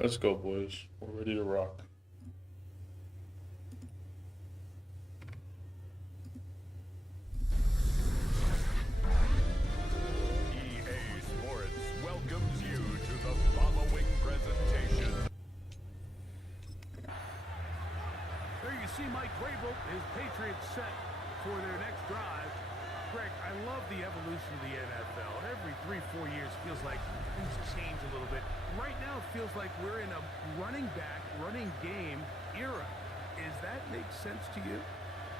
Let's go, boys. We're ready to rock. EA Sports welcomes you to the following presentation. There you see Mike Vrabel, his Patriots set for their next drive. Greg, I love the evolution of the NFL. Every 3-4 years feels like things change a little bit. Right now it feels like we're in a running back, running game era. Does that make sense to you?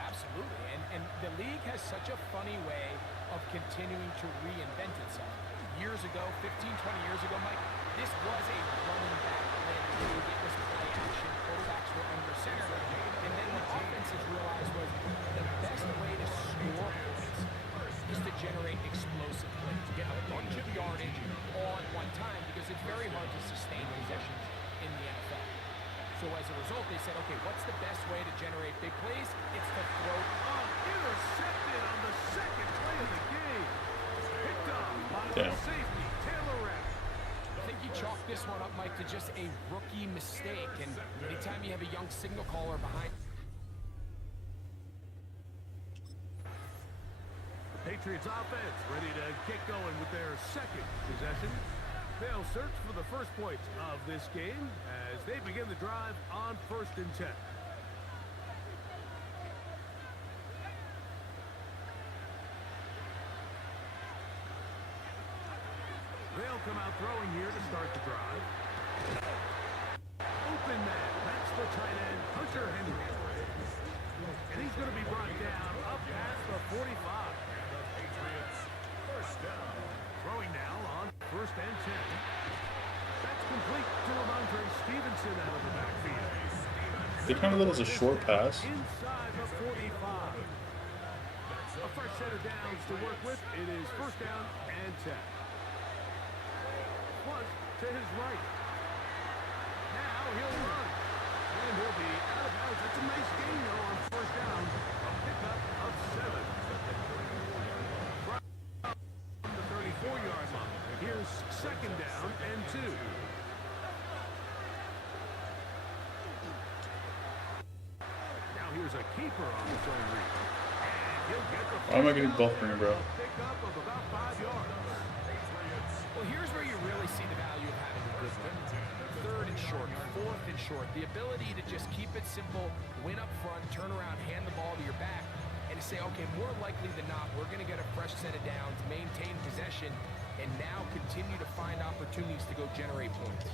Absolutely, and the league has such a funny way of continuing to reinvent itself. Years ago, 15, 20 years ago, Mike, this was a running back-led league. It was play action. Quarterbacks were under center. And then what offenses realized was the best way to score points is to generate explosive plays, get a bunch of yardage all at one time, because it's very hard to sustain possessions in the NFL. So as a result, they said, okay, what's the best way to generate big plays? It's to throw. Intercepted on the second play of the game. Picked up by the safety, Taylor Rapp. I think you chalk this one up, Mike, to just a rookie mistake. And anytime you have a young signal caller behind. Patriots offense ready to get going with their second possession. They'll search for the first points of this game as they begin the drive on 1st and 10. They'll come out throwing here to start the drive. Open man, that's the tight end, Hunter Henry. And he's going to be brought down up past the 45. First down. Throwing now on 1st and 10. That's complete to Ramondre Stevenson out of the backfield. They kind of let us a short pass. Inside the 45. A fresh set of downs to work with. It is 1st down and 10. Plus to his right. Now he'll run. And he'll be out of bounds. That's a nice gain, though, on 1st down. A pickup of 7. From the 34-yard line. Here's 2nd down and 2. Now here's a keeper on the zone read. And he'll get the Why am I getting buffering, bro? pickup of about 5 yards. Well, here's where you really see the value of having a good win. 3rd and short, 4th and short. The ability to just keep it simple, win up front, turn around, hand the ball to your back, and to say, okay, more likely than not, we're going to get a fresh set of downs, maintain possession, and now continue to find opportunities to go generate points.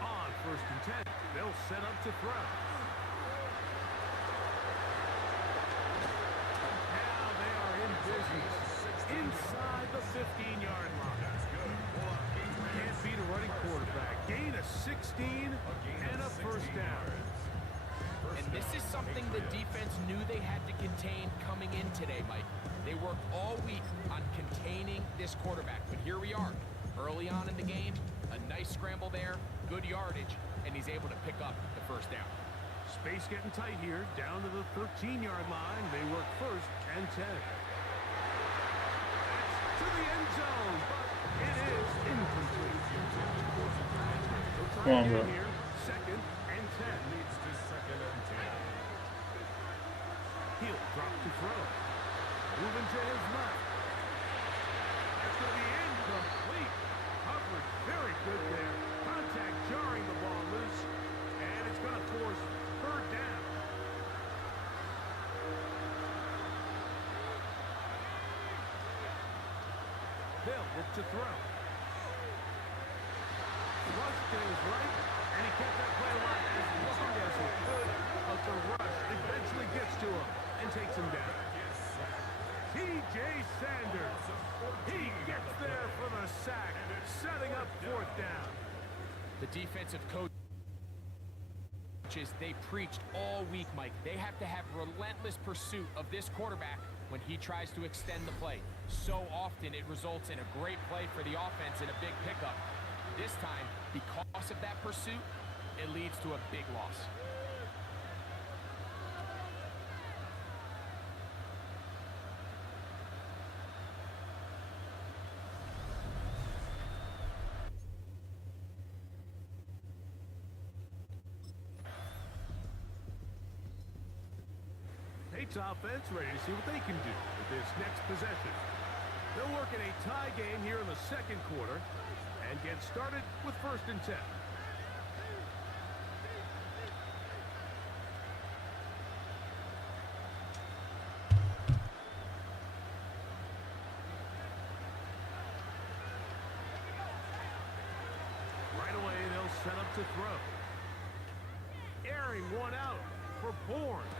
On 1st and 10, they'll set up to throw. Now they are in business inside the 15-yard line. Can't beat a running quarterback. Gain of 16 and a 1st down. And this is something the defense knew they had to contain coming in today, Mike. They worked all week on containing this quarterback, but here we are, early on in the game, a nice scramble there, good yardage, and he's able to pick up the 1st down. Space getting tight here, down to the 13-yard line. They work 1st and 10. That's to the end zone, but it is incomplete. Come on, bro. Here, 2nd and 10. Leads to 2nd and 10. He'll drop to throw. Moving to his left. That's going to be incomplete. Coverage very good there. Contact jarring the ball loose. And it's going to force 3rd down. They'll look to throw. Rush to his right, and he kept that play alive as long as he could. But the rush eventually gets to him and takes him down. T.J. Sanders. He gets there for the sack, setting up 4th down. The defensive coaches, they preached all week, Mike. They have to have relentless pursuit of this quarterback when he tries to extend the play. So often it results in a great play for the offense and a big pickup. This time, because of that pursuit, it leads to a big loss. Patriots offense ready to see what they can do with this next possession. They'll work in a tie game here in the second quarter and get started with 1st and 10. Right away, they'll set up to throw. Airing one out for Bourne.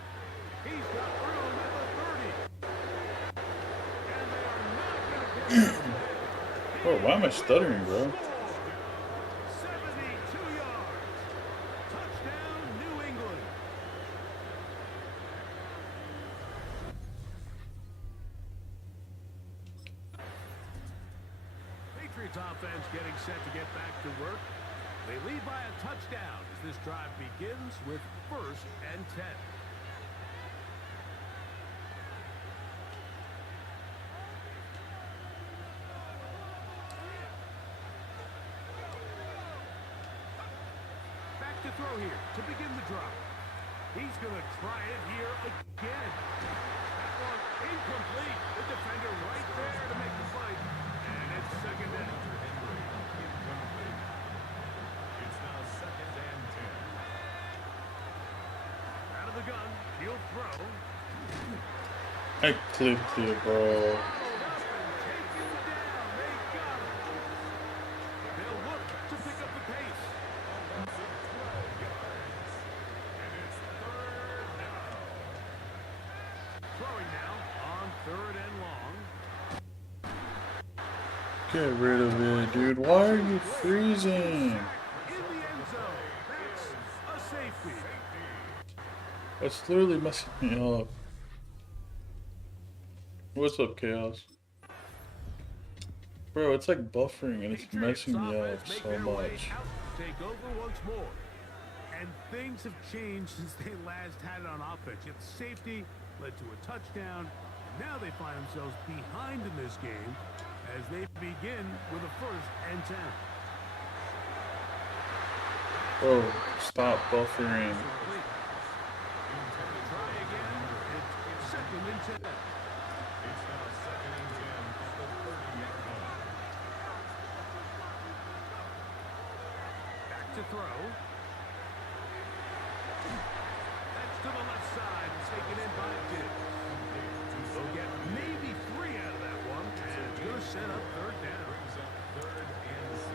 He's got room at the 30. And they are not going to get it. Bro, why am I stuttering, bro? 72 yards. Touchdown, New England. Patriots offense getting set to get back to work. They lead by a touchdown as this drive begins with 1st and 10. To throw here to begin the drive. He's going to try it here again. That one incomplete. The defender right there to make the fight. And it's 2nd down. It's now 2nd and 10. Out of the gun, he'll throw. I clipped it, bro. They'll look to pick up the pace. Throwing now on 3rd and long. Get rid of it, dude. Why are you freezing? In the end zone. That's a safety. That's literally messing me up. What's up, Chaos? Bro, it's like buffering and it's messing me up so much. Take over once more. And things have changed since they last had it on offense. Yet the safety led to a touchdown. Now they find themselves behind in this game as they begin with a 1st and 10. Bro, stop buffering. Try again. It's 2nd and 10. It's now 2nd and 10 at the 30-yard line. Back to throw. That's to the left side. Taken in by Diggs. They'll get maybe 3 out of that one. And you're set up 3rd down. Brings up 3rd and 6.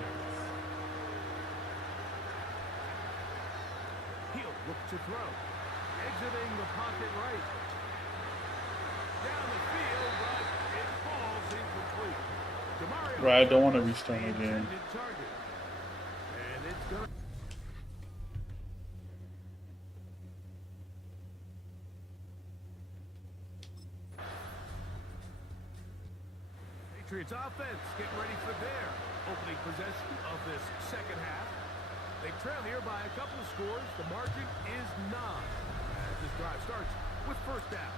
He'll look to throw. Exiting the pocket right. Down the field, but it falls incomplete. DeMario Bro, I don't want to restart my game. intended target. And it's gonna. Patriots offense getting ready for their opening possession of this second half. They trail here by a couple of scores. The margin is 9 as this drive starts with 1st down.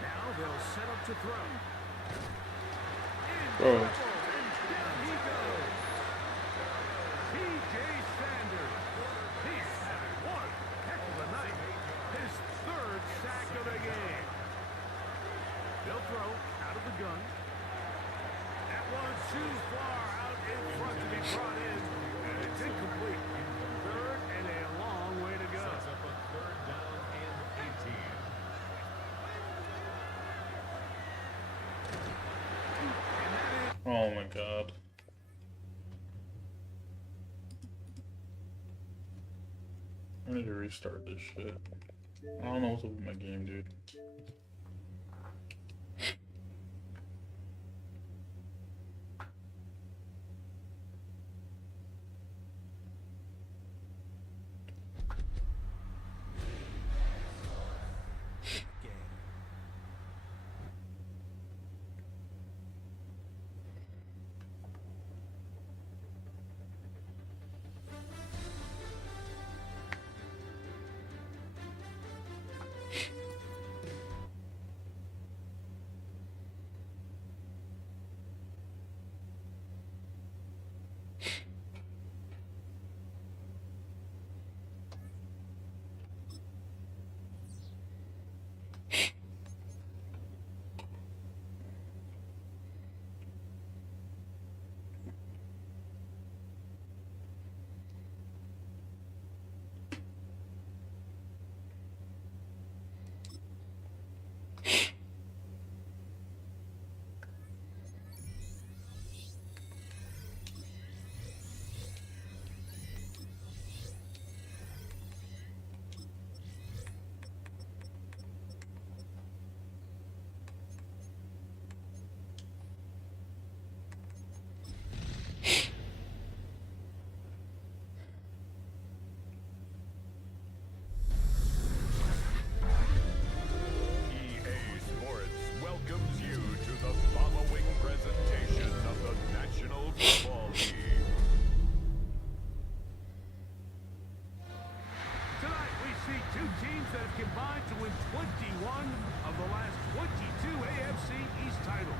Now they'll set up to throw. Bro. And down he goes. P.J. Sanders. He's having one heck of a night. His 3rd sack of the game. They'll throw out of the gun. That one's too far out in front to be brought in. And it's incomplete. 3rd and a long way to go. Sets up a 3rd down and 18. And that is Oh my god. I need to restart this shit. I don't know what's up with my game, dude. 21 of the last 22 AFC East titles.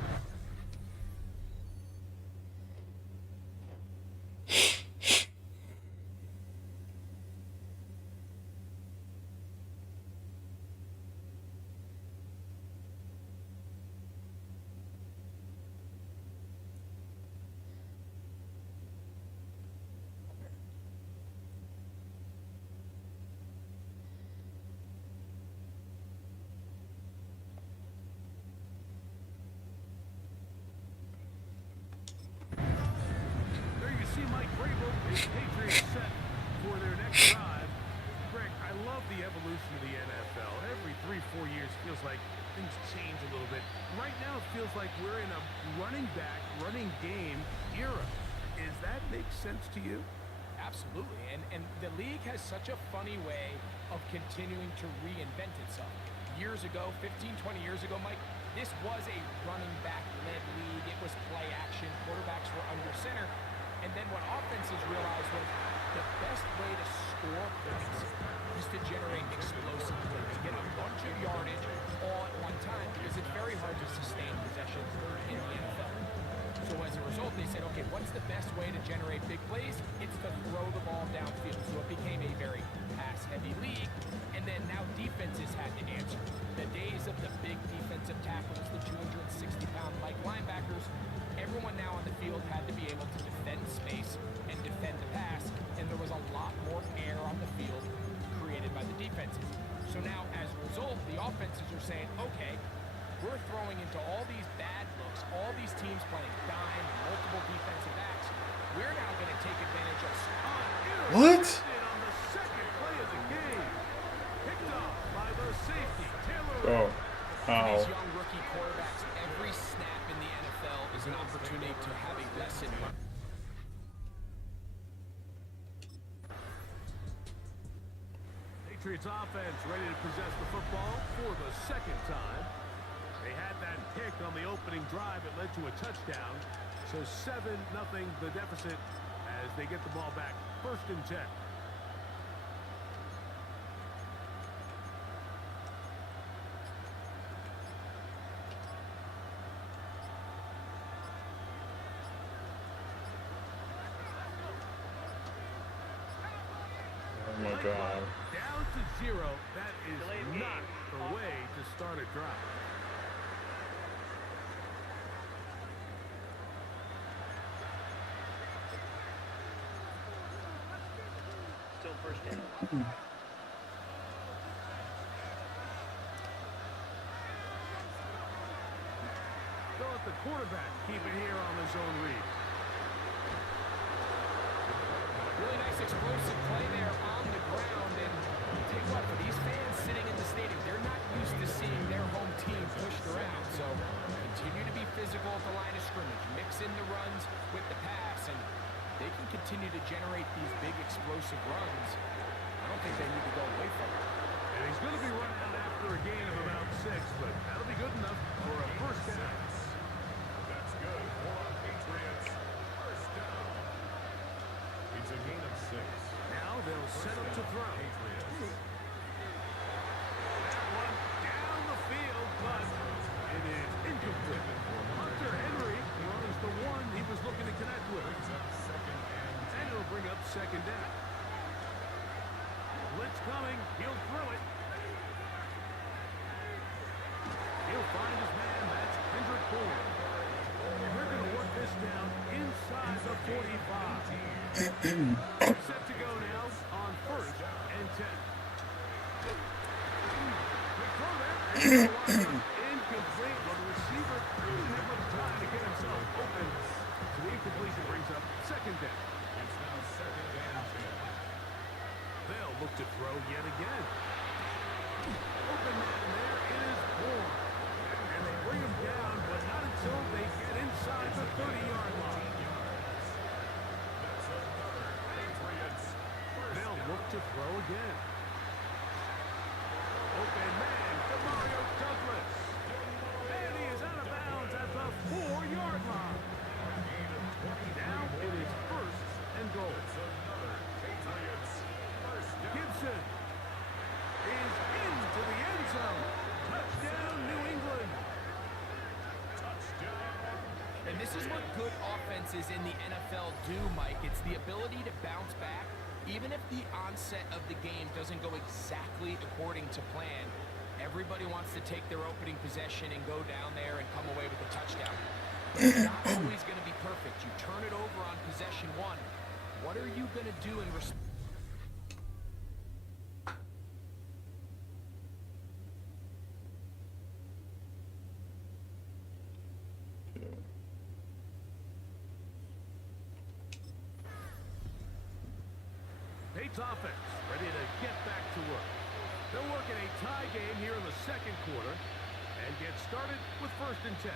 Patriots set for their next drive. Greg, I love the evolution of the NFL. Every 3-4 years feels like things change a little bit. Right now it feels like we're in a running back, running game era. Does that make sense to you? Absolutely, and the league has such a funny way of continuing to reinvent itself. Years ago, 15, 20 years ago, Mike, this was a running back-led league. It was play action. Quarterbacks were under center. And then what offenses realized was the best way to score points is to generate explosive plays, get a bunch of yardage all at one time, because it's very hard to sustain possessions in the NFL. So as a result, they said, okay, what's the best way to generate big plays? It's to throw the ball downfield. So it became a very pass-heavy league. And then now defenses had to answer. The days of the big defensive tackles, the 260-pound Mike linebackers, everyone now on the field had to be able to defend space and defend the pass, and there was a lot more air on the field created by the defenses. So now, as a result, the offenses are saying, okay, we're throwing into all these bad looks, all these teams playing dime, multiple defensive backs. We're now going to take advantage of What? on the second play of the game. Picked off by the safety, Taylor. Oh. Ow. These young rookie quarterbacks, every snap in the NFL is an opportunity to have a lesson. Patriots offense ready to possess the football for the second time. They had that pick on the opening drive. It led to a touchdown. So 7-0 the deficit as they get the ball back. 1st and 10. Oh my God. Down to 0. That is not the way to start a drive. Still 1st down. They'll let the quarterback keep it here on the zone read. Really nice explosive play there on the ground, and I'll tell you what, for these fans sitting in the stadium, they're not used to seeing their home team pushed around, so continue to be physical at the line of scrimmage, mix in the runs with the pass, and they can continue to generate these big explosive runs. I don't think they need to go away from it. And he's going to be running out after a gain of about 6, but that'll be good enough for a 1st down. That's good. Hold on, Patriots. 1st down. It's a gain of 6. Now they'll set up to throw. Patriots. That one down the field, but it is incomplete. Hunter Henry was the one he was looking to connect with. And it'll bring up 2nd down. Blitz coming. He'll throw it. He'll find his man. That's Kendrick Bourne. They're going to work this down inside the 45. Set to go now on 1st and 10. Incomplete, but the receiver didn't have much time to get himself open. So the incompletion brings up 2nd down. It's now 2nd and 10. They'll look to throw yet again. Open man there, it is Bourne. And they bring him down, but not until they get inside the 30-yard line. That's another Patriots. They'll look to throw again. Open man to Mario Douglas. And he is out of bounds at the 4-yard line. Now it is 1st and goal. Gibson is into the end zone. this is what good offenses in the NFL do, Mike. It's the ability to bounce back, even if the onset of the game doesn't go exactly according to plan. Everybody wants to take their opening possession and go down there and come away with a touchdown. But it's not always going to be perfect. You turn it over on possession one. What are you going to do in response? Patriots offense ready to get back to work. They'll work in a tie game here in the second quarter and get started with 1st and 10.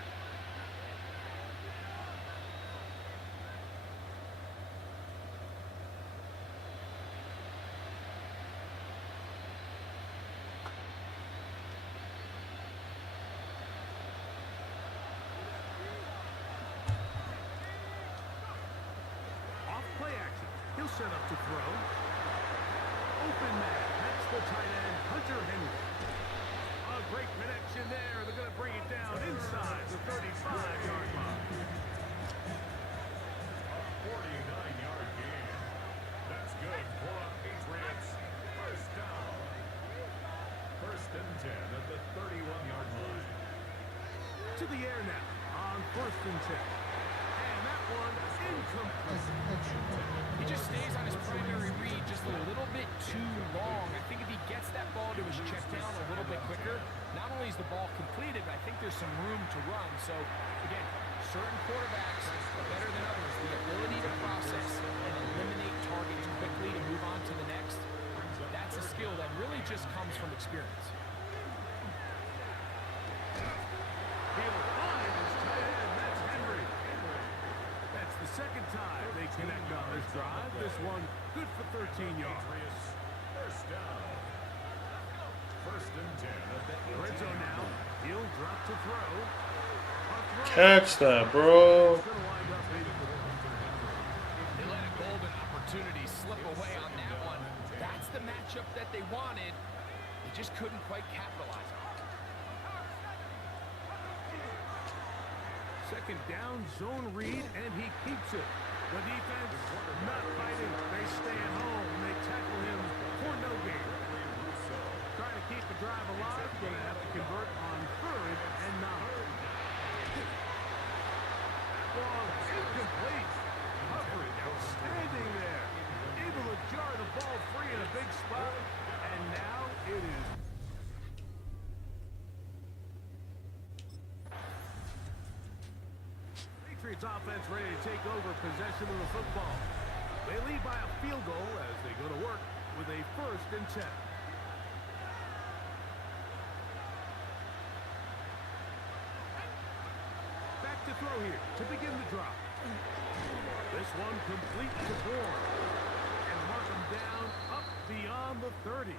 Off play action. He'll set up to throw. Open man. That's the tight end, Hunter Henry. A great connection there. They're going to bring it down inside the 35-yard line. A 49-yard gain. That's good for Patriots. First down. 1st and 10 at the 31-yard line. To the air now on 1st and 10. And that one incomplete. He just stays on his primary read just a little bit too long. I think if he gets that ball to his check down a little bit quicker, not only is the ball completed, but I think there's some room to run. So, again, certain quarterbacks are better than others. The ability to process and eliminate targets quickly to move on to the next, that's a skill that really just comes from experience. He'll find his tight end. That's Henry. That's the second time they connect on this drive. This one good for 13 yards. Patriots. First down. 1st and 10 at the Red zone now. He'll drop to throw. Catch that, bro. They let a golden opportunity slip away on that one. That's the matchup that they wanted. They just couldn't quite capitalize on it. Second down, zone read, and he keeps it. The defense not fighting. They stay at home. They tackle him for no gain. Trying to keep the drive alive. Going to have to convert on 3rd and 9. Ball incomplete. Coverage outstanding there. Able to jar the ball free in a big spot. And now it is. Patriots offense ready to take over possession of the football. They lead by a field goal as they go to work with a 1st and 10. Back to throw here to begin the drop. This one complete to Bourne. And mark him down up beyond the 30.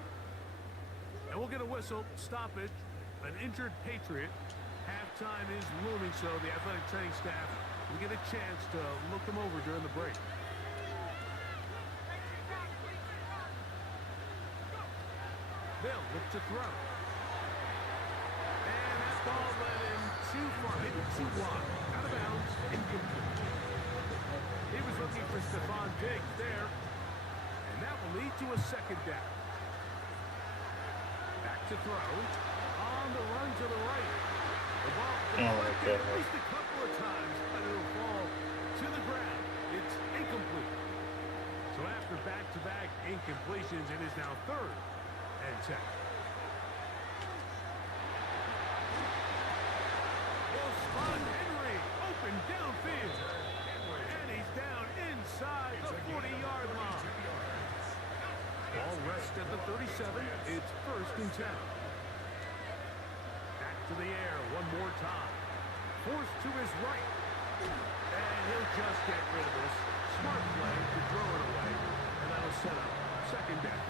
And we'll get a whistle, stoppage, an injured Patriot. Halftime is looming, so the athletic training staff will get a chance to look them over during the break. They'll look to throw. And that ball led him too far, hit too wide. Out of bounds, incomplete. He was looking for Stephon Diggs there. And that will lead to a 2nd down. Back to throw. On the run to the right. The ball deflected at least a couple of times, but it'll fall to the ground. It's incomplete. So after back-to-back incompletions, it is now 3rd and 10. Will spot Henry open downfield. And he's down inside the 40-yard line. Ball rests at the 37. It's 1st and 10. To the air one more time. Forced to his right. And he'll just get rid of this. Smart play to throw it away. And that'll set up 2nd down.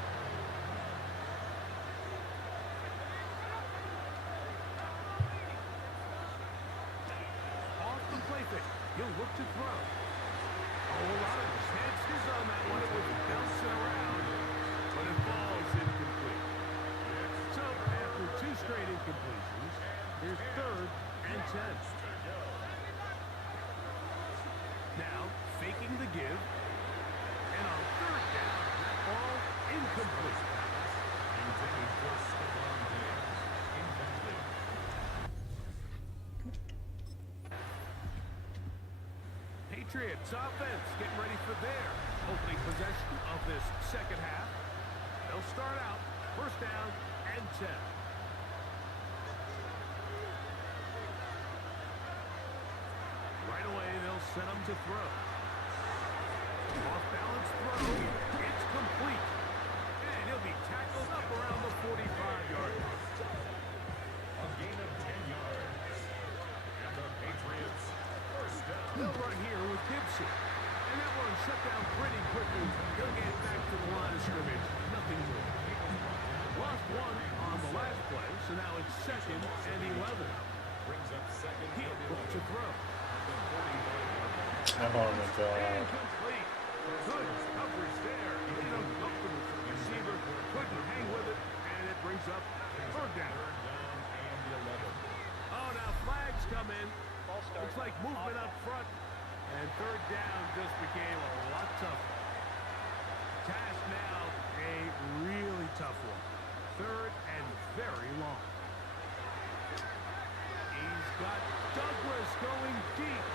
Off the play fake. He'll look to throw. Oh, a lot of chances on that one. It was bouncing around. But it falls incomplete. So after 2 straight incompletions, here's 3rd and 10. Patriots offense getting ready for their opening possession of this second half. They'll start out first down and 10. Right away, they'll set them to throw. Off-balance throw. It's complete. And he'll be tackled up around the 45-yard line. A gain of 10 yards. And the Patriots first down. They'll run here with Gibson. And that one shut down pretty quickly. He'll get back to the line of scrimmage. Nothing more. Lost one on the last play, so now it's 2nd and 11. Brings up second. He'll look to throw. Oh my god. Incomplete. Good coverage there. An uncomfortable receiver. Couldn't hang with it, and it brings up third down. Oh, now flags come in. Looks like movement up front. And third down just became a lot tougher. Task now a really tough one. Third and very long. He's got Douglas going deep.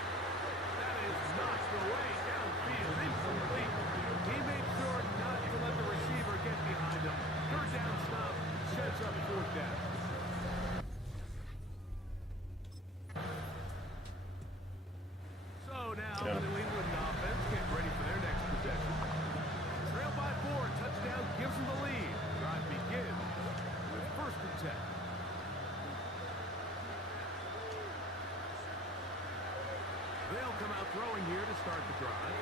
That is knocked away downfield. Incomplete. He made sure not to let the receiver get behind him. Third down stop sets up fourth down. So now the New England offense getting ready for their next possession. Trail by 4. Touchdown gives them the lead. Drive begins with first and 10. They'll come out throwing here to start the drive.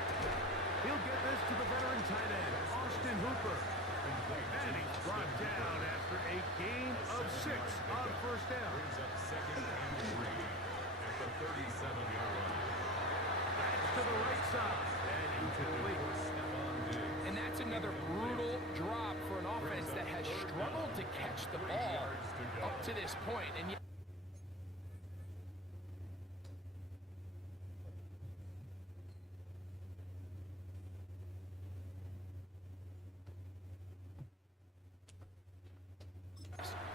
He'll get this to the veteran tight end, Austin Hooper. And he's brought down after a gain of 6 on first down. Brings up second and 3 at the 37-yard line. That's to the right side. And incomplete. And that's another brutal drop for an offense that has struggled to catch the ball up to this point. And yet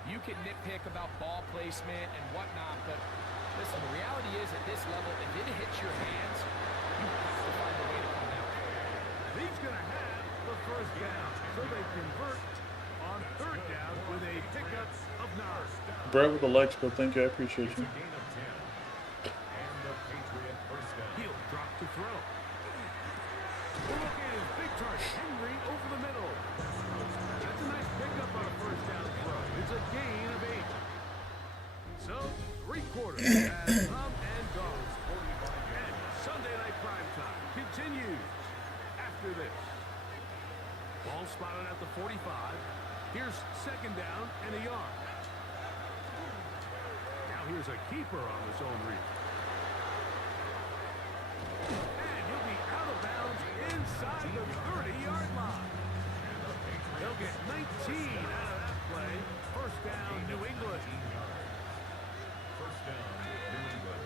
you can nitpick about ball placement and whatnot, but listen, the reality is at this level, if it hits your hands, you have to find a way to come down. He's going to have the first down, so they convert on third down with a pickup of 9. Brett with the likes, but thank you, I appreciate you. Gain of 10. And the Patriot first down. He'll drop to throw. Look at his big target, Henry over the middle. That's a nice pickup on a first down throw. It's a gain of 8. So, 3 quarters has come and gone. And Sunday night primetime continues after this. Ball spotted at the 45. Here's second down and a yard. Now here's a keeper on the zone read. And he'll be out of bounds inside the 30-yard line. They'll get 19 out of that play. First down, New England. First down, New England.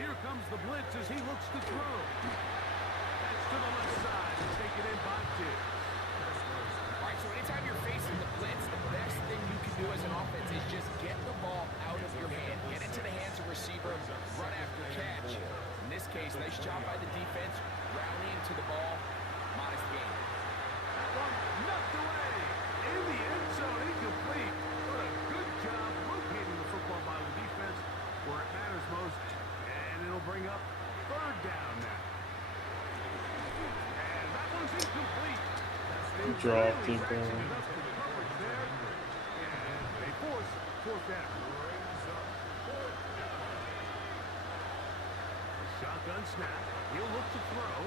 Here comes the blitz as he looks to throw. That's to the left side. Taken in by 2. All right, so anytime you're facing the blitz, the best thing you can do as an offense is just get the ball out of your hand, get into the hands of receiver, run after catch. In this case, nice job by the defense, rallying to the ball, modest gain. That one knocked away. In the end zone, incomplete. What a good job locating the football by the defense where it matters most. And it'll bring up third down now. And that one's incomplete. Dropped it, bro. Enough for the coverage there. And they force fourth down. A shotgun snap. He'll look to throw.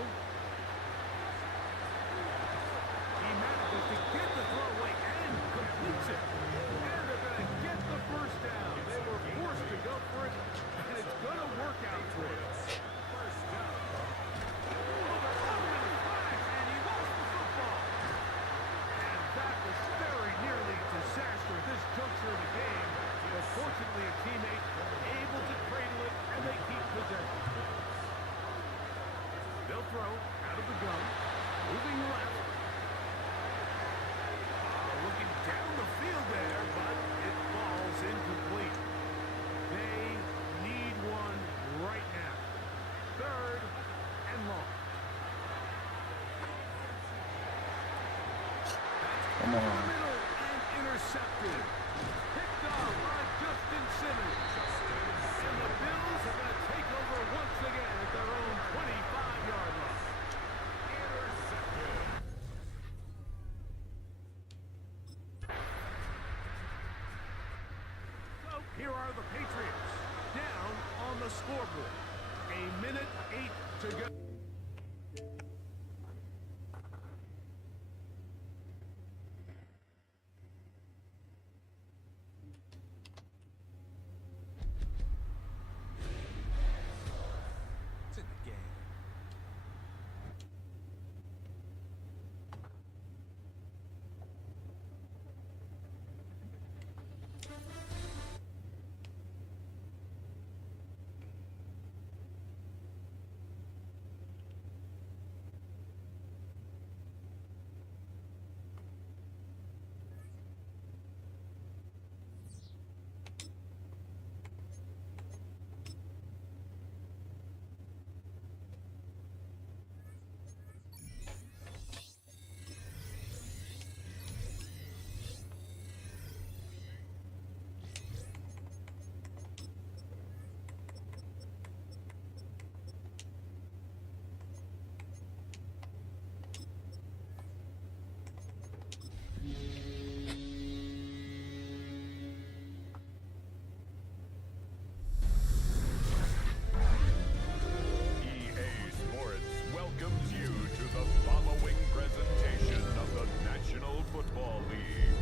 He manages to get the throw away and completes it. And they're going to get the first down. They were forced to go for it, and it's going to work out for them. First down. Oh, they're throwing the flag, and he lost the football. And that was very nearly disaster at this juncture of the game. But fortunately, a teammate able to cradle it, and they keep possession. They'll throw out of the gun, moving left. Looking down the field there, but it falls incomplete. They need one right now. Come on. Middle and intercepted. Picked off by Justin Simmons. And the Bills are going to take over once again at their own 25-yard line. Intercepted. So here are the Patriots down on the scoreboard. 1:08 to go. It's in the game. EA Sports welcomes you to the following presentation of the National Football League.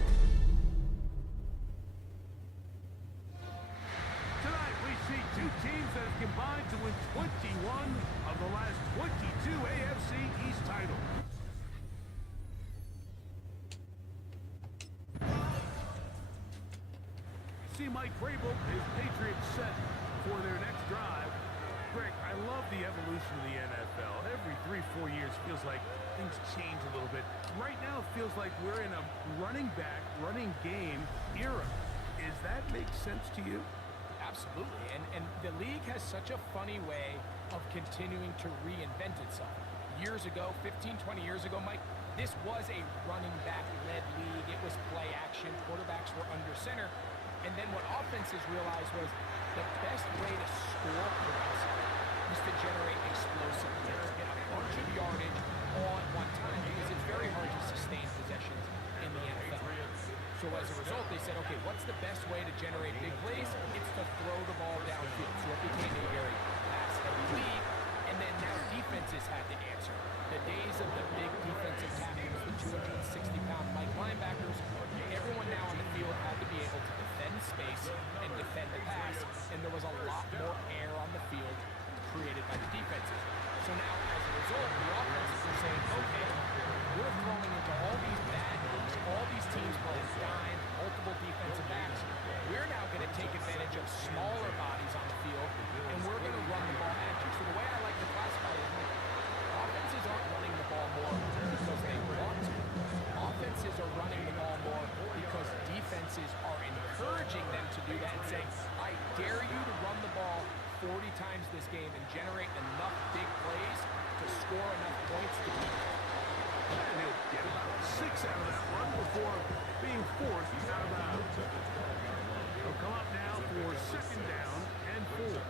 Tonight we see two teams that have combined to win 21 of the last 22 AFC East titles. See Mike Vrabel, his Patriots set for their next drive. Greg, I love the evolution of the NFL. Every 3-4 years feels like things change a little bit. Right now it feels like we're in a running back, running game era. Does that make sense to you? Absolutely, and the league has such a funny way of continuing to reinvent itself. Years ago, 15, 20 years ago, Mike, this was a running back-led league. It was play action. Quarterbacks were under center. And then what offenses realized was the best way to score points was to generate explosiveness, get a bunch of yardage all at one time, because it's very hard to sustain possessions in the NFL. So as a result, they said, okay, what's the best way to generate big plays? It's to throw the ball downfield. So it became a very pass-heavy league. And then now defenses had to answer. The days of the big defensive tackles, the 260-pound Mike linebackers, everyone now on the field had to be able to defend space and defend the pass. And there was a lot more air on the field created by the defenses. So now, as a result, the offenses are saying, okay, we're throwing into all these bad moves, all these teams playing dime, multiple defensive backs. We're now going to take advantage of smaller bodies on the field, and we're going to run the ball at you. So the way I like to classify it is, like, offenses aren't running the ball more because they want to. Offenses are running the ball more because defenses are encouraging them to do that and saying, I dare you to run the ball 40 times this game and generate enough big plays to score enough points to beat you. And he'll get about 6 out of that one before being forced out of bounds. He'll come up now for 2nd down and 4.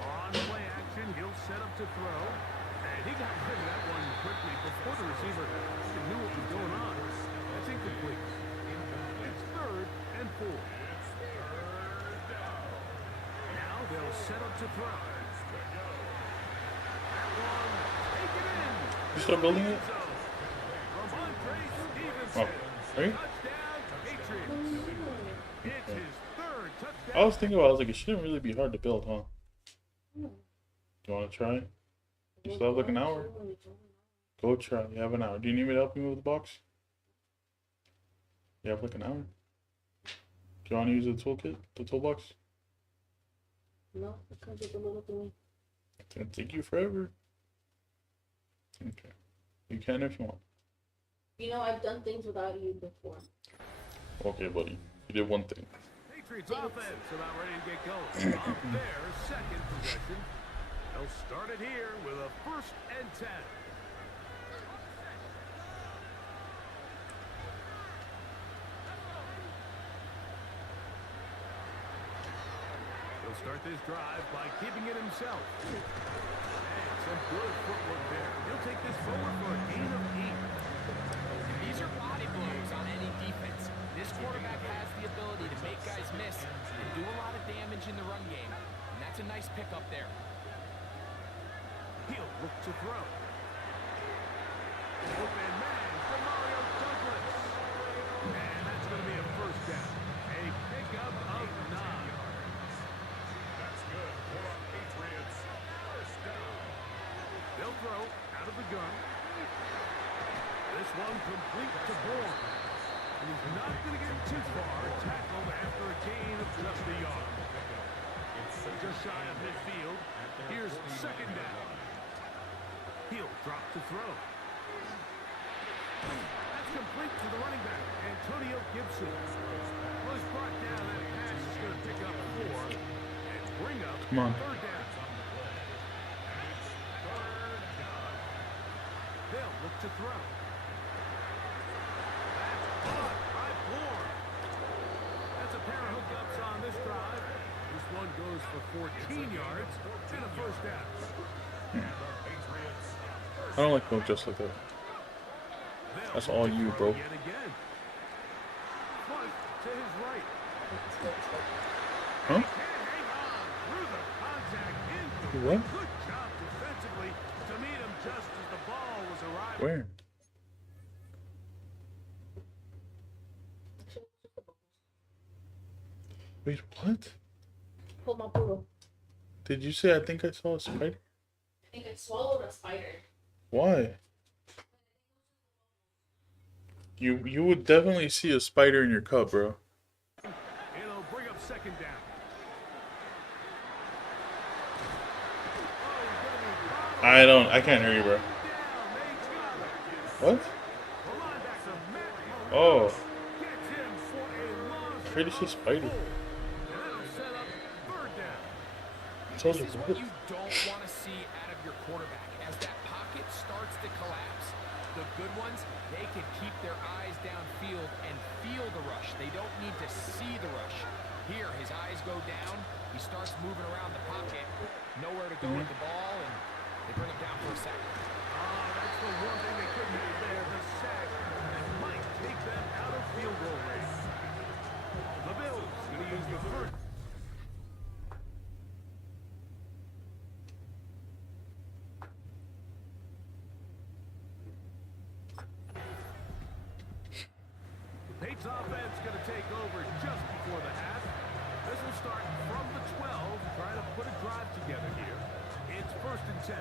On play action, he'll set up to throw. And he got rid of that one quickly before the receiver even knew what was going on. That's incomplete. It's 3rd and 4. Now they'll set up to throw. That one, take it in. You start building it? Oh, right? I was thinking about it, I was like, it shouldn't really be hard to build, huh? Do you want to try? You still have like an hour? Go try. You have an hour. Do you need me to help you move the box? You have like an hour? Do you want to use the toolkit? The toolbox? No, because it's a little thingy. It's gonna take you forever. Okay. You can if you want. You know, I've done things without you before. Okay, buddy. You did one thing. Patriots offense about ready to get going. Off their 2nd possession. They'll start it here with a 1st and 10. He'll start this drive by keeping it himself. And some good footwork there. He'll take this forward for a gain of 8. These are body blows on any defense. This quarterback has the ability to make guys miss and do a lot of damage in the run game. And that's a nice pickup there. He'll look to throw. Open man for Mario Douglas. And that's going to be a first down. A pickup of 9. That's good for our Patriots. First down. They'll throw out of the gun. This one complete to Bourne. And he's not going to get too far. Tackled after a gain of just a yard. Just shy of midfield. Here's second down. He'll drop to throw. That's complete to the running back, Antonio Gibson. Well, he's brought down. That pass is going to pick up 4 and bring up third down. They'll look to throw. That's caught by Bourne. That's a pair of hookups on this drive. This one goes for 14 yards and a first down. I don't like milk just like that. That's all you, bro. Yet again. Front to his right. Huh? Hang on through the contact into What? good job defensively to meet him just as the ball was arriving. Where? Wait, what? Pull my poodle. Did you say I think I saw a spider? I think I swallowed a spider. Why? You would definitely see a spider in your cup, bro. It'll bring up second down. I can't hear you, bro. What? Oh. Pretty sure spider. This is what you don't want to see out of your quarterback. As that pocket starts to collapse, the good ones, they can keep their eyes downfield and feel the rush. They don't need to see the rush. Here, his eyes go down. He starts moving around the pocket. Nowhere to go with the ball, and they bring him down for a sack. That's the one thing they couldn't do there, the sack. That might take them out of field goal range. The Bills going to use the first. Patriots offense going to take over just before the half. This will start from the 12, trying to put a drive together here. It's 1st and 10.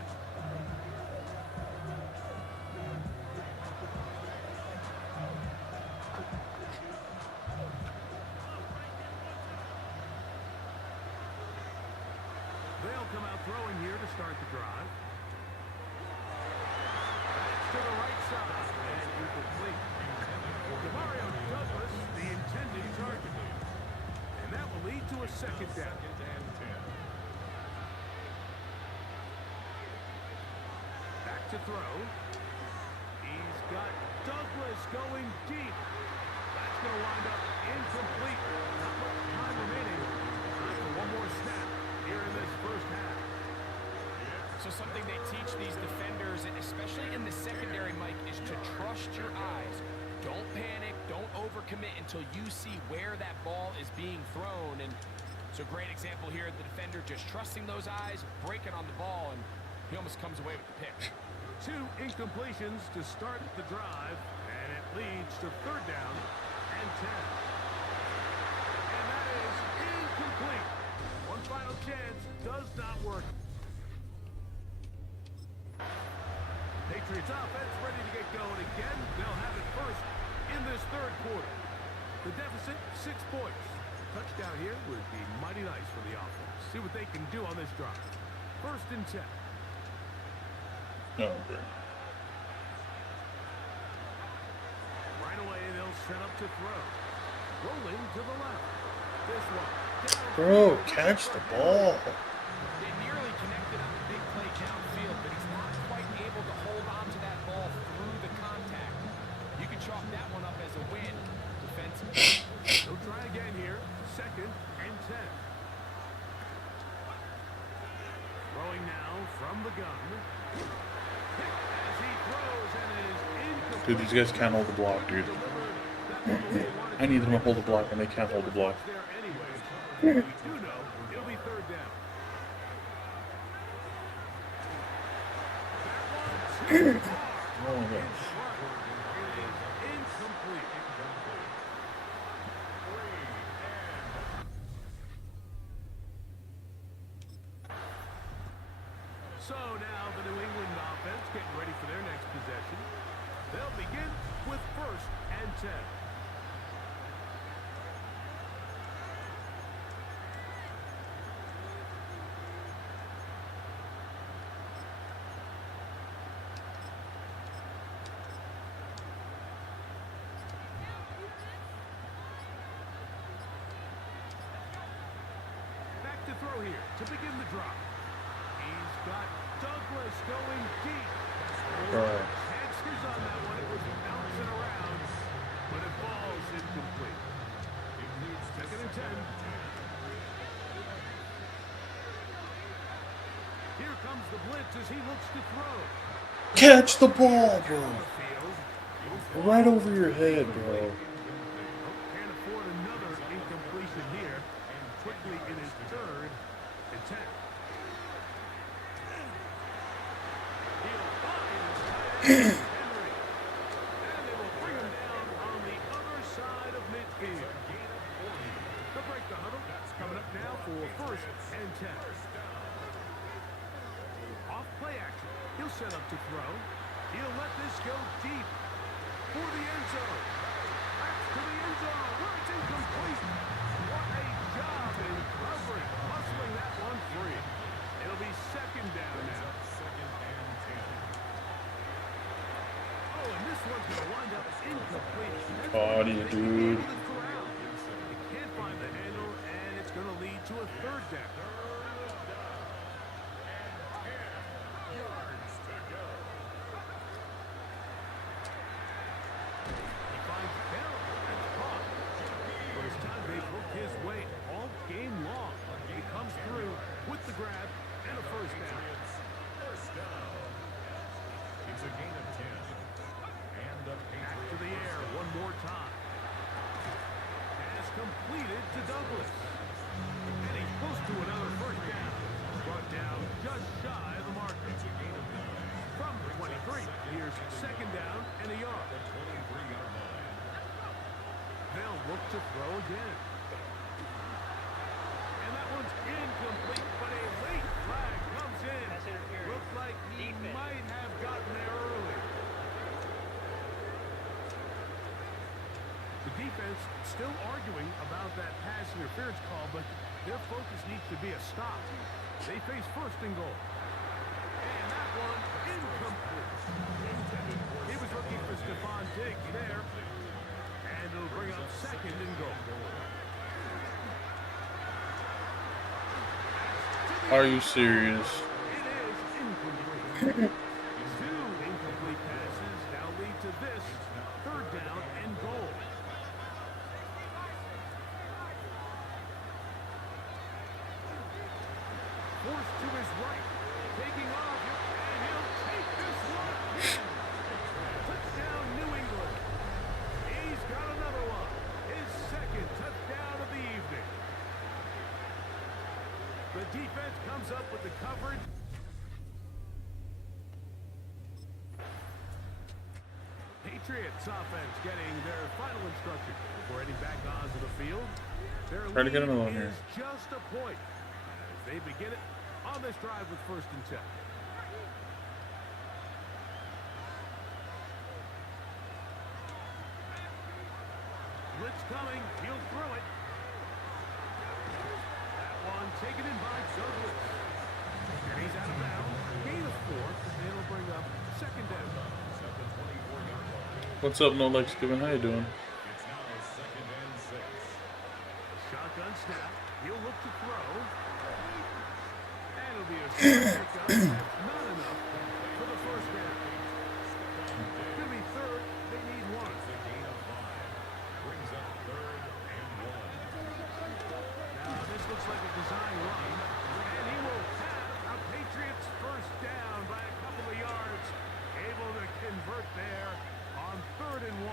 They'll come out throwing here to start the drive. That's to the right side, and incomplete. Mario Douglas, the intended target. And that will lead to a second down. Back to throw. He's got Douglas going deep. That's going to wind up incomplete. Not much time remaining. Time for one more snap here in this first half. So something they teach these defenders, especially in the secondary, Mike, is to trust your eyes. Don't panic, don't overcommit until you see where that ball is being thrown. And it's a great example here, the defender just trusting those eyes, breaking on the ball, and he almost comes away with the pick. 2 incompletions to start the drive, and it leads to third down and 10. And that is incomplete. One final chance does not work. Patriots offense ready to get going again. They'll have it first in this third quarter. The deficit, 6 points. Touchdown here would be mighty nice for the offense. See what they can do on this drive. 1st and 10. No, bro. Right away, they'll set up to throw. Rolling to the left. This one. Bro, catch the ball. They nearly connected on the big play downfield, but he's not quite able to hold on to that ball through the contact. You can chalk that one up as a win defensively. They'll try again here. 2nd and 10. Dude, these guys can't hold the block, dude. I need them to hold the block, and they can't hold the block. There anyways. We do know it'll be third down. Oh my gosh. Incomplete. So now the New England offense getting ready for their next possession. They'll begin with 1st and 10. Back to throw here to begin the drop. He's got Douglas going deep. Alright. Answers on that one. It was bouncing around, but it falls incomplete. Second and 10. Here comes the blitz as he looks to throw. Catch the ball, bro. On the field. Right over your head, bro. Can't afford another incompletion here. Quickly in his 3rd and 10. He'll find his tight end, Henry. And they will bring him down on the other side of midfield. They'll break the huddle. Coming up now for 1st and 10. Off play action. He'll set up to throw. He'll let this go deep for the end zone. Back to the end zone where it's incomplete. What a job in covering, hustling that one free. It'll be 2nd down now. Oh, and this one's going to wind up incomplete. Body, dude. He can't find the handle, and it's going to lead to a 3rd down. He finds Bell. That's caught. First time they've looked his way all game long. He comes through with the grab and a 1st down. First down. It's a gain of 10. And the Back to the air one more time. Pass completed to Douglas. And he's close to another 1st down. Brought down just shy of the marker. From the 23, here's 2nd down and a yard. They'll look to throw again. And that one's incomplete, but a late flag comes in. Pass interference. Looks like he Defense. might have gotten there early. The defense still arguing about that pass interference call, but their focus needs to be a stop. They face 1st and goal. And that one incomplete. He was looking for Stephon Diggs there. And it'll bring up 2nd and goal. Are you serious? It is incomplete. 2 incomplete passes now lead to this 3rd down and goal. Forced to his right, taking off, and he'll take this one. Touchdown, New England. He's got another one. His 2nd touchdown of the evening. The defense comes up with the coverage. Patriots offense getting their final instruction before heading back onto the field. Their Try to get lead another one here. is just a point as they begin it on this drive with 1st and 10. Blitz coming. He'll throw it. That one taken in by Douglas. And he's out of bounds. Gain of 4. And it'll bring up 2nd down. What's up, No Legs Given? How you doing? It's now 2nd and 6. Shotgun snap. He'll look to throw. And it'll be a short pickup. That's not enough for the 1st down. Could be 3rd. They need 1. It's a gain of 5. Brings up 3rd and 1. Now this looks like a design run. And he will have a Patriots 1st down by a couple of yards. Able to convert there on and 1.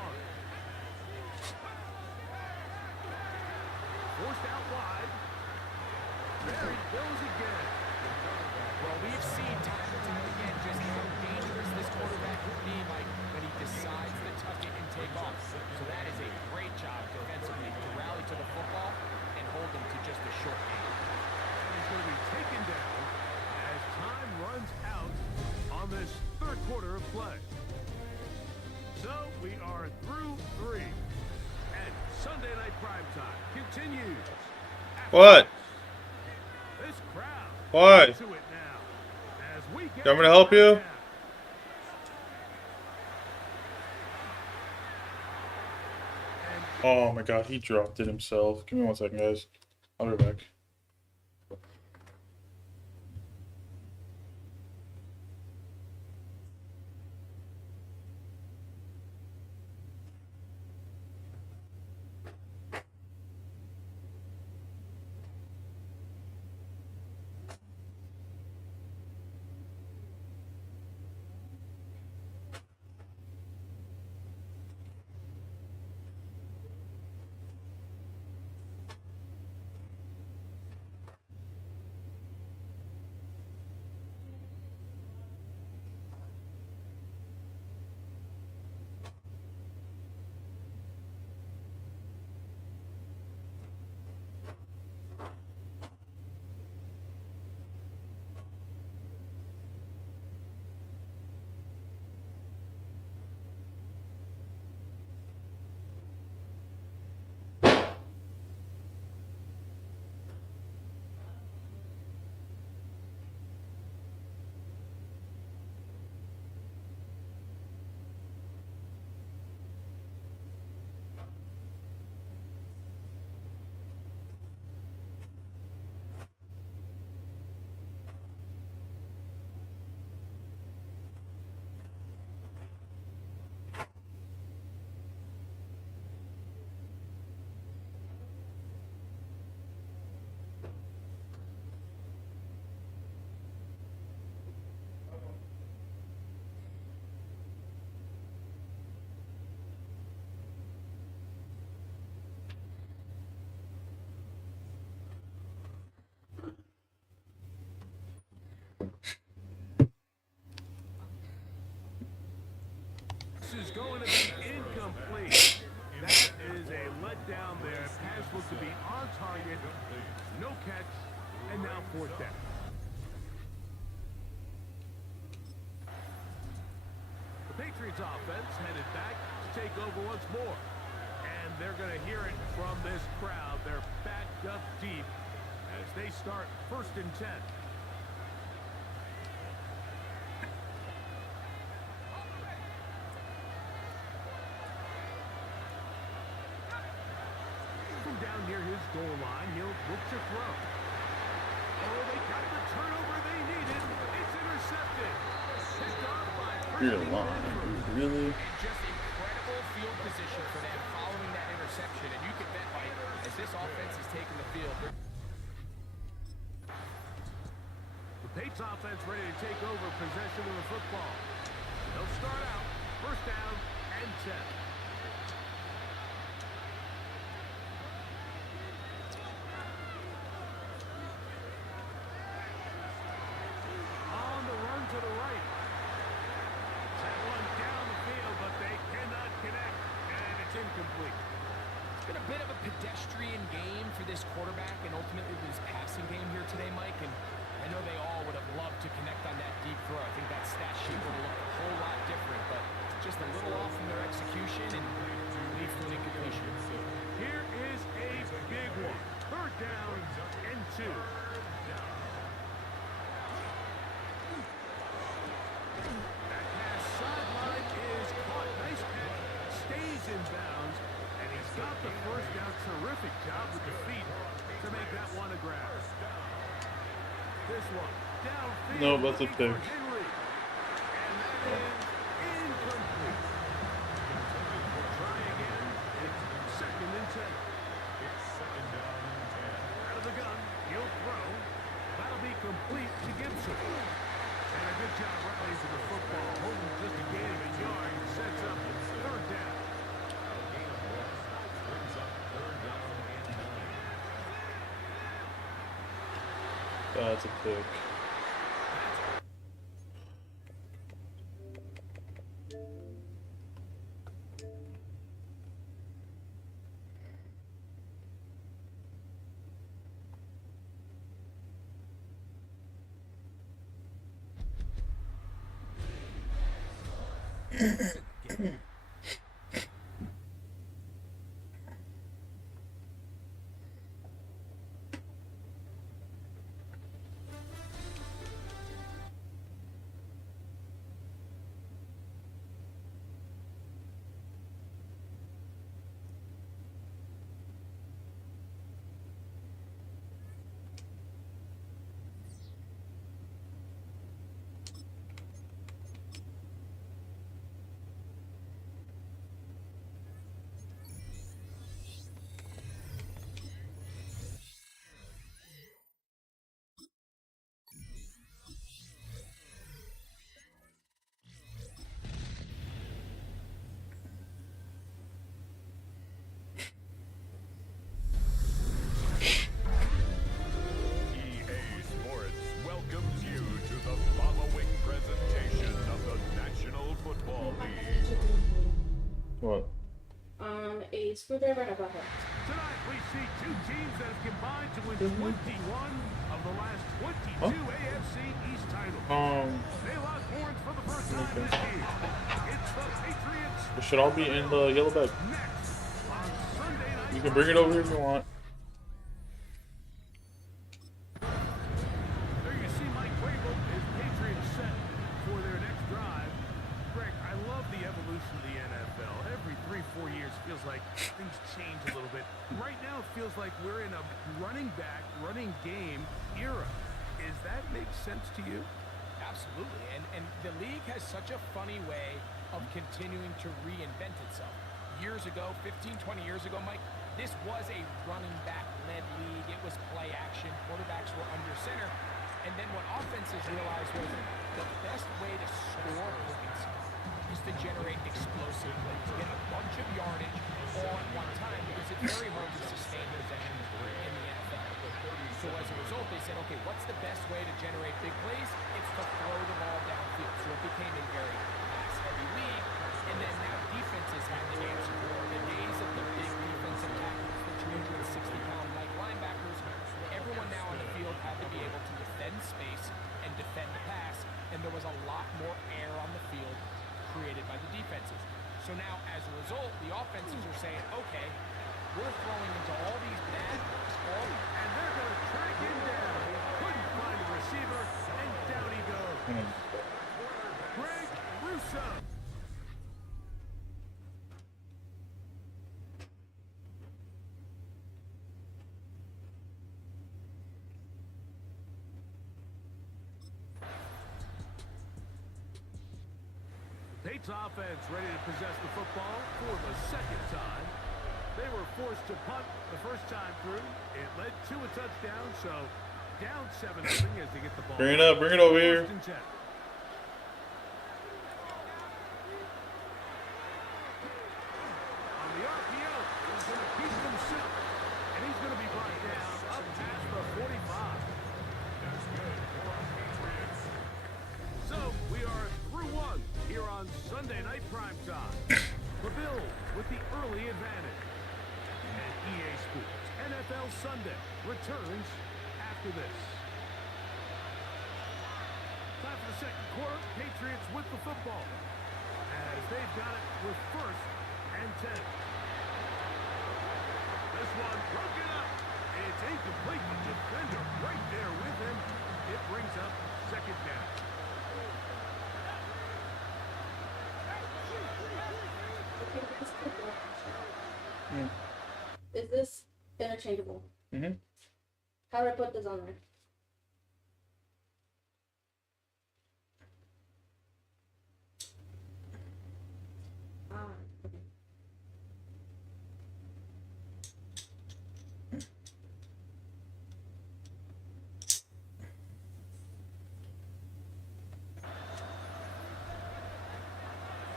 Forced out wide. There he goes again. Well, we've seen time and time again just how dangerous this quarterback can be, Mike, when he decides to tuck it and take off. So that is a great job defensively to rally to the football and hold them to just a short game. He's going to be taken down as time runs out on this third quarter of play. So we are through 3. And Sunday Night Primetime continues. What? This crowd. Why? To it now as we get You want me to help you? Oh my god, he dropped it himself. Give me 1 second, guys. I'll be back. Is going to be incomplete. That is a letdown there. Pass looked to be on target. No catch. And now 4th down. The Patriots offense headed back to take over once more. And they're going to hear it from this crowd. They're backed up deep as they start 1st and 10. Down near his goal line, he'll look to throw. Oh, they got the turnover they needed. It's intercepted. Picked off by You're lying. Really? Just incredible field position for them following that interception. And you can bet, Mike, as this offense is taking the field. The Patriots offense ready to take over possession of the football. They'll start out 1st down and 10. To the right. That one down the field, but they cannot connect, and it's incomplete. It's been a bit of a pedestrian game for this quarterback and ultimately this passing game here today, Mike. And I know they all would have loved to connect on that deep throw. I think that stat sheet would have looked a whole lot different, but just a little off in their execution and leads to an incompletion. Here is a big one. 3rd down and 2. In bounds, and he's got the 1st down. Terrific job with the feet to make that one a grab. This one downfield. No, that's a pick. Henry. And that is incomplete. We'll try again. It's 2nd and 10. It's 2nd down and 10. Out of the gun, he'll throw. That'll be complete to Gibson. And a good job rallying to the football. Holding just a gain of a yard. Sets up 3rd down. That's a pick. What? A screwdriver and a bucket. Tonight we see two teams that have combined to win 21 of the last 22 AFC East titles. They locked horns for the first time this year. It's the Patriots. It should all be in the yellow bag. Next on Sunday night. You can bring it over here if you want. There you see Mike Vrabel, his Patriots set for their next drive. Greg, I love the evolution of the NFL. Every 3-4 years feels like things change a little bit. Right now it feels like we're in a running back, running game era. Does that make sense to you? Absolutely, and the league has such a funny way of continuing to reinvent itself. Years ago, 15, 20 years ago, Mike, this was a running back-led league. It was play action. Quarterbacks were under center. And then what offenses realized was the best way to score points is to generate explosive plays, get a bunch of yardage all at one time, because it's very hard to sustain possession in the NFL. So as a result, they said, okay, what's the best way to generate big plays? It's to throw the ball downfield. So it became a very pass-heavy league. And then now defenses have the answer. The days of the big defensive tackles, the 260-pound like linebackers, everyone now on the field had to be able to defend space and defend the pass, and there was a lot more air on the field created by the defenses. So now, as a result, the offenses are saying, okay, we're throwing into all these bad looks, And they're going to track him down. Couldn't find a receiver, and down he goes. Greg Russo. Pates offense ready to possess the football for the second time. They were forced to punt the first time through. It led to a touchdown, so down 7-0 as they get the ball. Bring it up, bring it over here. First and 10. On the RPO, he's going to keep them simple, and he's going to be brought down up past the 45. That's good for Patriots. So we are through one here on Sunday Night Primetime. The Bills with the early advantage. And EA Sports NFL Sunday returns after this. Time for the second quarter. Patriots with the football, as they've got it with 1st and 10. This one broken up. It's incomplete, but defender right there with him. It brings up 2nd down. Is this interchangeable? Mm-hmm. How do I put this on there? Okay.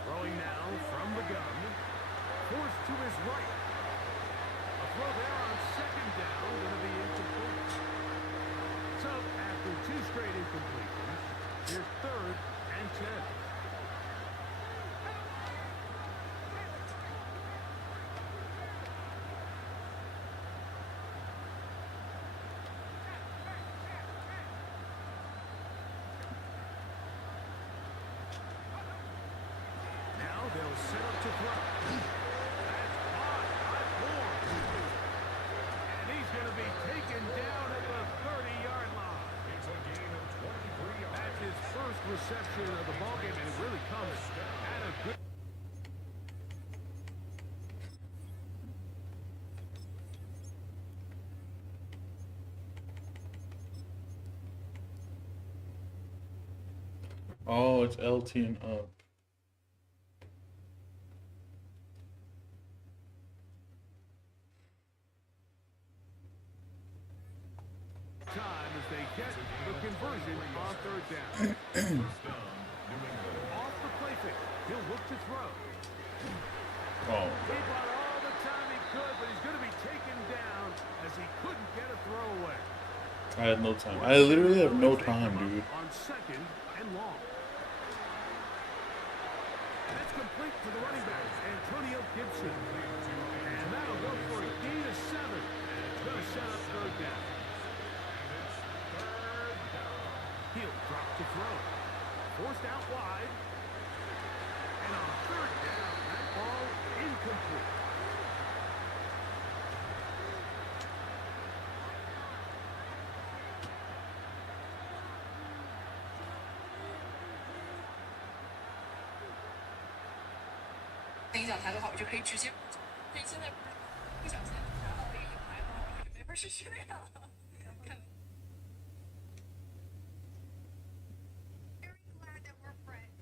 Throwing now from the gun. Forced to his right. A throw there on 2nd down. Going to be incomplete. So after 2 straight incompletions, here's 3rd and 10. Now they'll set up to throw. That's hot, hot form. And he's going to be taken down at the 30-yard line. It's a gain of 23 yards. That's his first reception of the ballgame, and it really comes at a good... Oh, it's LT and up. time as they get the conversion on 3rd down. Off the play fake. He'll look to throw. Oh. He bought all the time he could, but he's going to be taken down as he couldn't get a throw away. I had no time. I literally have no time, dude. On 2nd and long. And that's complete to the running back, Antonio Gibson. And that'll go for a gain of 7. It's going to set up 3rd down. He'll drop to throw. Forced out wide. And on 3rd down, that ball incomplete. Very glad that we're friends.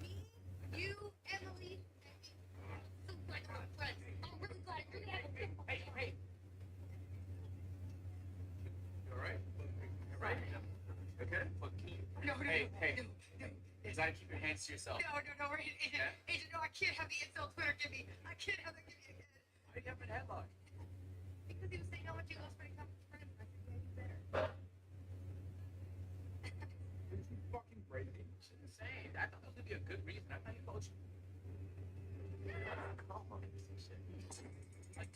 Me, you, Emily, and so glad we're friends. I'm really glad you're gonna have a big fight. Hey. You alright? Right? Okay? Look, No, hey, no, no. you gotta keep your hands to yourself. No, Agent, no, I can't have the incel Twitter give me. I can't have that give me again. Why do you have a headlock? Because he was saying how much he loves spending time with his friends. I said, yeah, you better. Did you fucking break it? You shouldn't say it. I thought that would be a good reason. I thought you told you. Come on, piece of shit. Like,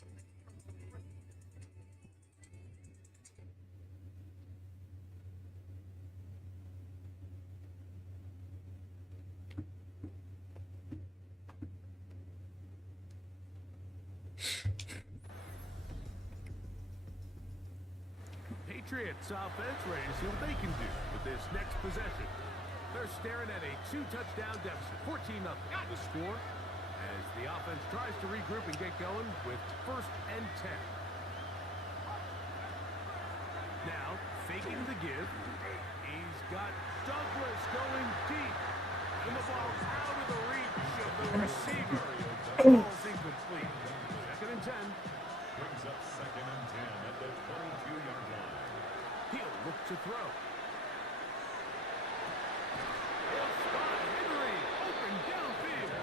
Patriots offense ready to see what they can do with this next possession. They're staring at a 2-touchdown deficit, 14-0. The score as the offense tries to regroup and get going with 1st and 10. Now, faking the give. He's got Douglas going deep. And the ball out of the reach of the receiver. The ball's incomplete. 2nd and 10. Brings up 2nd and 10 at the 22-yard line. He'll look to throw. He'll spot Henry open downfield.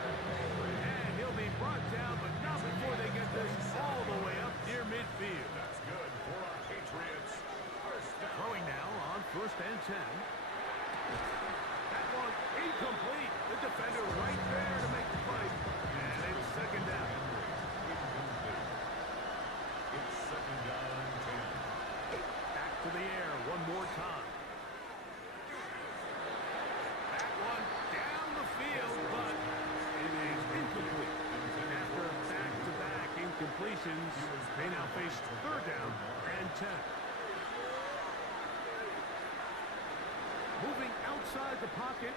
And he'll be brought down, but not before they get this all the way up near midfield. That's good for our Patriots. First down. Throwing now on 1st and 10. That one incomplete. The defender right there to make the play. And it's 2nd down. It's 2nd down and 10. Back to the air one more time. That one down the field, but it is incomplete. After back-to-back incompletions, they now face 3rd down and 10. Moving outside the pocket,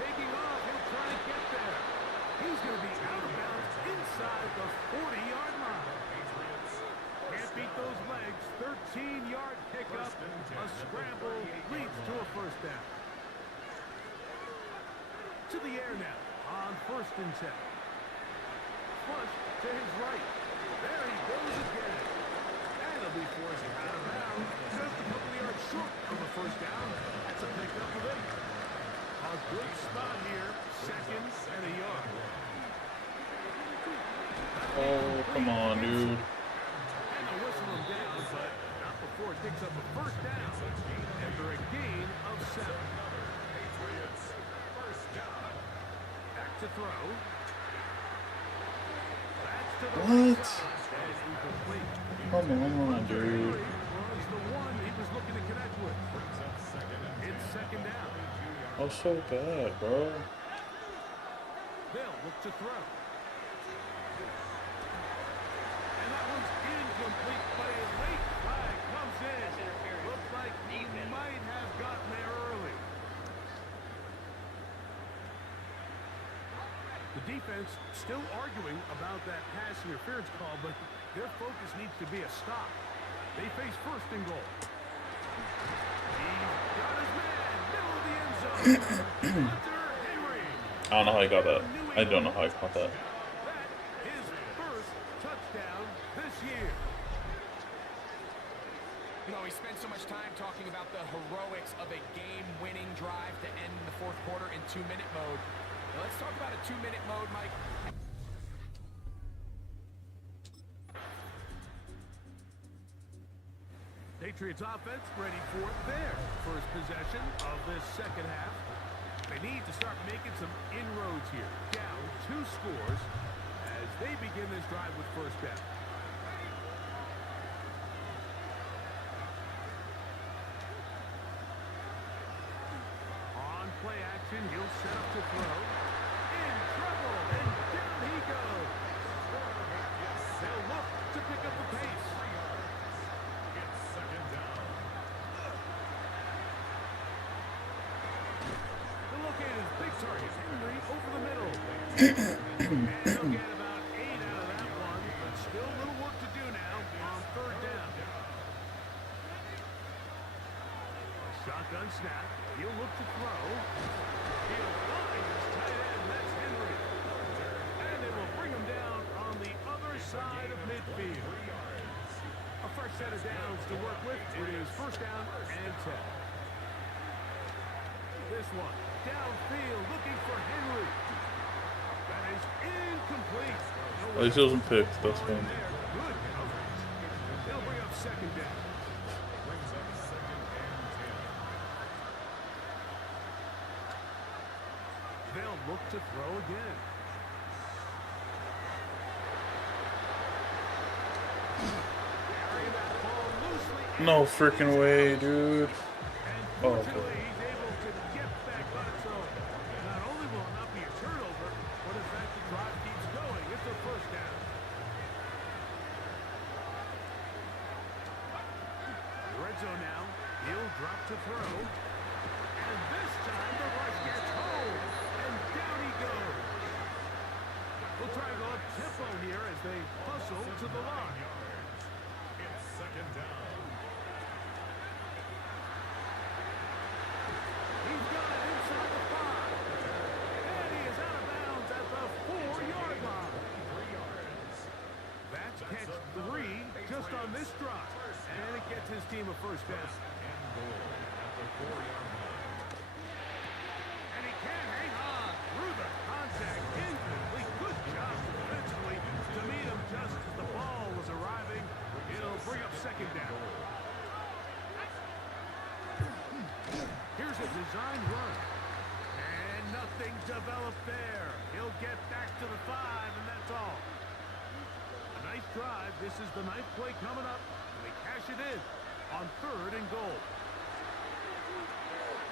taking off, he'll try and get there. He's going to be out of bounds inside the 40-yard line. Can't beat those legs. 13-yard pickup. A scramble leads to a 1st down. To the air now on 1st and 10. Flush to his right. There he goes again. And he'll be forced out of bounds. Just a couple yards short of a 1st down. That's a pickup of 8. A good spot here. 2nd and a yard. Oh, come on, dude. And they'll whistle him down, but not before it picks up a 1st down. And after a gain of 7. Patriots, first down. Back to throw. That's to the What? right side. And incomplete. Come on, dude. Henry was the one he was looking to connect with. It's second down. Oh, so bad, bro. They'll look to throw. And that one's incomplete, but a late flag comes in. Looks like he might have gotten there early. The defense still arguing about that pass interference call, but their focus needs to be a stop. They face first and goal. He's got his man, middle of the end zone. Hunter Henry. I don't know how I got that. I don't know how I caught that. That is first touchdown this year. You know, we spent so much time talking about the heroics of a game-winning drive to end the fourth quarter in 2-minute mode. Now let's talk about a 2-minute mode, Mike. Patriots offense ready for their first possession of this second half. They need to start making some inroads here. Down 2 scores as they begin this drive with first down. On play action, he'll set up to throw. In trouble, and down he goes. They'll look to pick up the pace. It's second down. The locate is big target. Henry over the middle. And they'll get about 8 out of that one, but still a little work to do now on third down. A shotgun snap. He'll look to throw. He'll find his tight end. That's Henry. And they will bring him down on the other side of midfield. A fresh set of downs to work with. It is first down and 10. This one, downfield, looking for Henry. That is incomplete. At least it wasn't picked. That's fine. Good coverage. They'll bring up second down. Brings up second and 10. They'll look to throw again. Carrying that ball loosely. No freaking way, dude. And Oh, fortunately, okay. he's able to get back on it. So not only will it not be a turnover, but in fact the drive keeps going. It's a first down. The red zone now. He'll drop to throw. And this time the rush gets home. And down he goes. We'll try to go up tempo here as they hustle to the line. It's second down. He's got it inside the 5. And he is out of bounds at the 4-yard line. 3 yards. That's catch 3 just on this drive. And it gets his team a first down. And goal at the 4-yard line. And he can't hang on through the contact. Incomplete. Good job defensively to meet him just as the ball was arriving. He'll bring up second down. Here's a design run. And nothing developed there. He'll get back to the 5, and that's all. A nice drive. This is the 9th play coming up. And they cash it in on third and goal.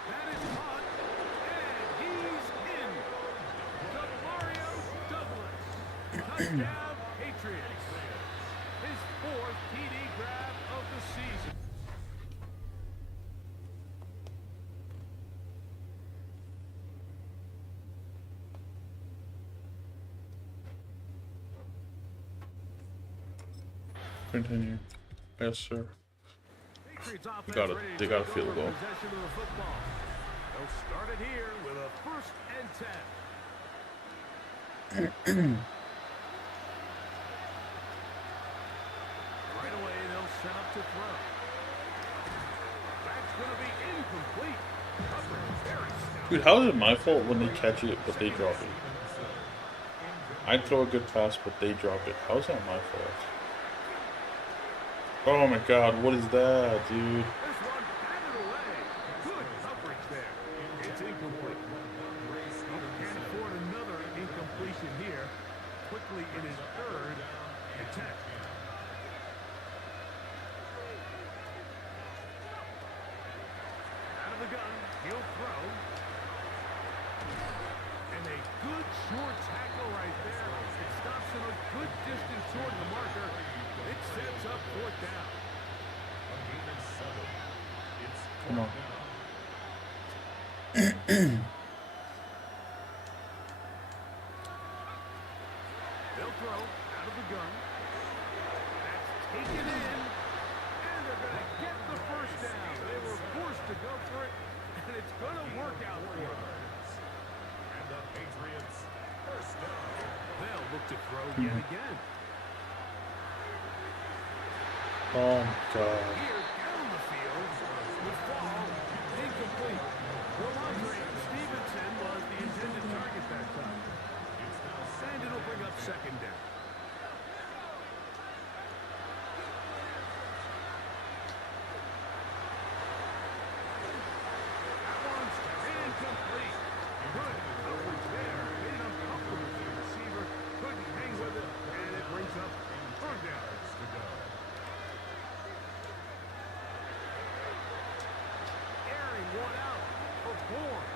That is caught. And he's in. Mario Douglas. Touchdown, Patriots. His 4th TD grab of the season. Continue. Yes, sir. Patriots offense Got it. ready They to got a take field over goal. possession of the football. They'll start it here with a 1st and 10. Right away, they'll set up to throw. That's going to be incomplete. Coverage very stout. Dude, how is it my fault when they catch it but they drop it? I'd throw a good pass but they drop it. How is that my fault? Oh my god, what is that, dude? This one batted away. here, quickly in his third attempt. Out of the gun, he'll throw. And a good short tackle right there. It stops him a good distance short of the marker. It sets up fourth down. Come on. They'll throw out of the gun. That's taken in. And they're going to get the first down. They were forced to go for it, and it's going to work out for them. And the Patriots first down. They'll look to throw yet again. Oh my God. Here down the field, the fall, incomplete. Stevenson was the intended target that time. And it'll bring up second down. That one's incomplete. Good coverage there. Made it uncomfortable for the receiver. Couldn't hang with it. And it brings up third down to go. Airing one out for Bourne.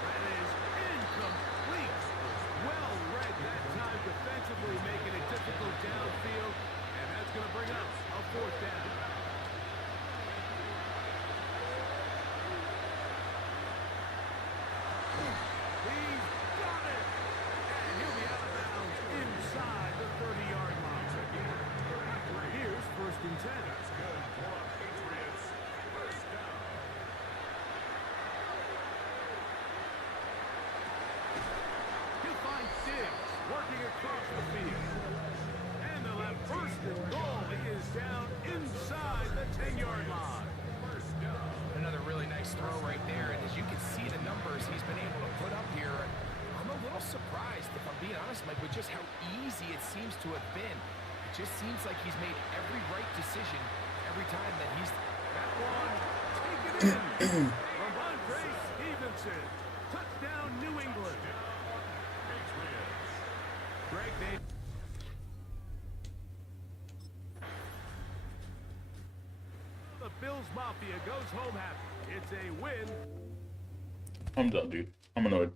That is incomplete. Well read that time defensively, making it difficult downfield. And that's going to bring up a fourth down. He's got it. And he'll be out of bounds inside the 30-yard line. Here's first and 10. That's good for the Patriots first down. He'll find Diggs working across the field. And they'll have first and goal. He is down inside the 10-yard line. First down. Another really nice throw right there, and as you can see the numbers he's been able to put up here, I'm a little surprised, if I'm being honest, Mike, with just how easy it seems to have been. It just seems like he's made every right decision every time that he's... That one, take it in. Ramondre Stevenson. Touchdown, New England. Patriots. Greg, they... The Bills Mafia goes home happy. It's a win. I'm done, dude. I'm annoyed.